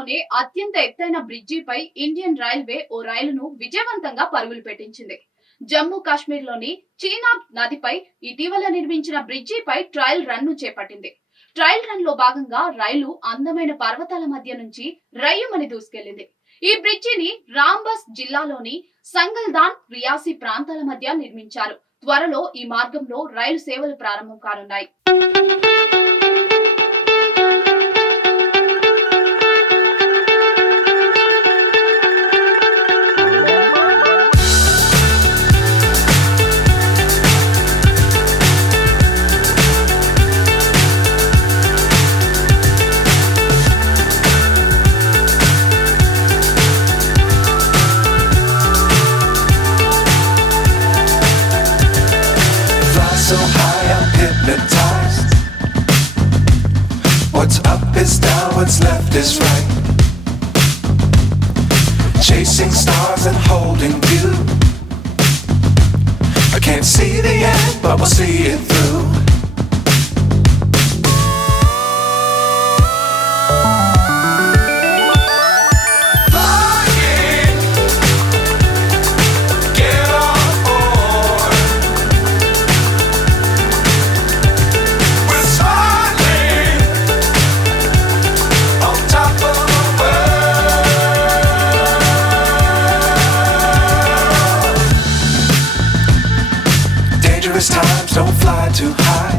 ప్రపంచంలోనే అత్యంత ఎత్తైన బ్రిడ్జిపై ఇండియన్ రైల్వే ఓ రైలును విజయవంతంగా పరుగులు పెట్టించింది. జమ్మూ కాశ్మీర్లోని చీనాబ్ నదిపై ఇటీవల నిర్మించిన బ్రిడ్జిపై ట్రయల్ రన్ ను చేపట్టింది. ట్రయల్ రన్ లో భాగంగా రైలు అందమైన పర్వతాల మధ్య నుంచి రయ్యుమని దూసుకెళ్లింది. ఈ బ్రిడ్జిని రాంబస్ జిల్లాలోని సంగల్దాన్, రియాసీ ప్రాంతాల మధ్య నిర్మించారు. త్వరలో ఈ మార్గంలో రైలు సేవలు ప్రారంభం కానున్నాయి. So high, I'm hypnotized. What's up is down, what's left is right. Chasing stars and holding you. I can't see the end, but we'll see it through. Times don't fly too high.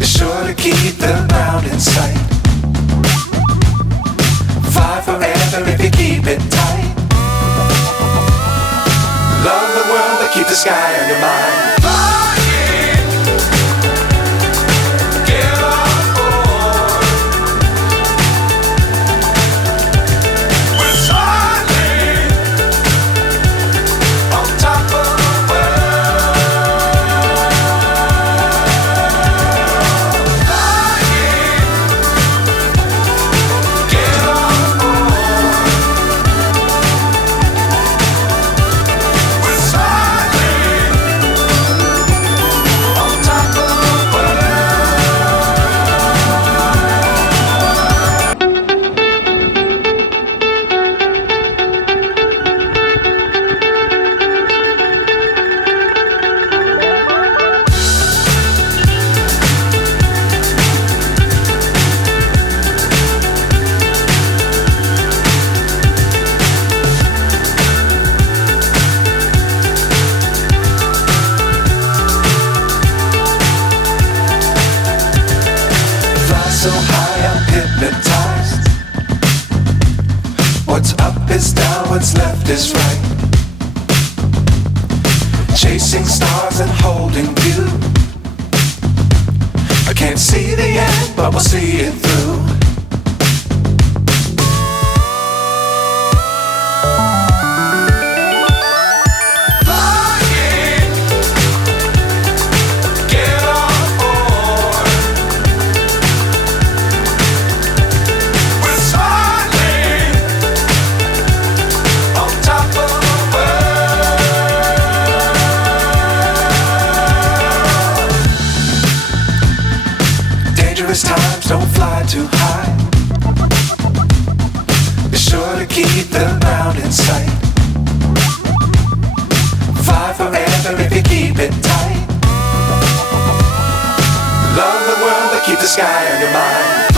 Be sure to keep the ground in sight. Fly forever if you keep it tight. Love the world but keep the sky on your mind. So high, I'm hypnotized. What's up is down, what's left is right. Chasing stars and holding you. I can't see the end, but we'll see it through. Times don't fly too high. Be sure to keep the ground in sight. Fly forever if you keep it tight. Love the world but keep the sky on your mind.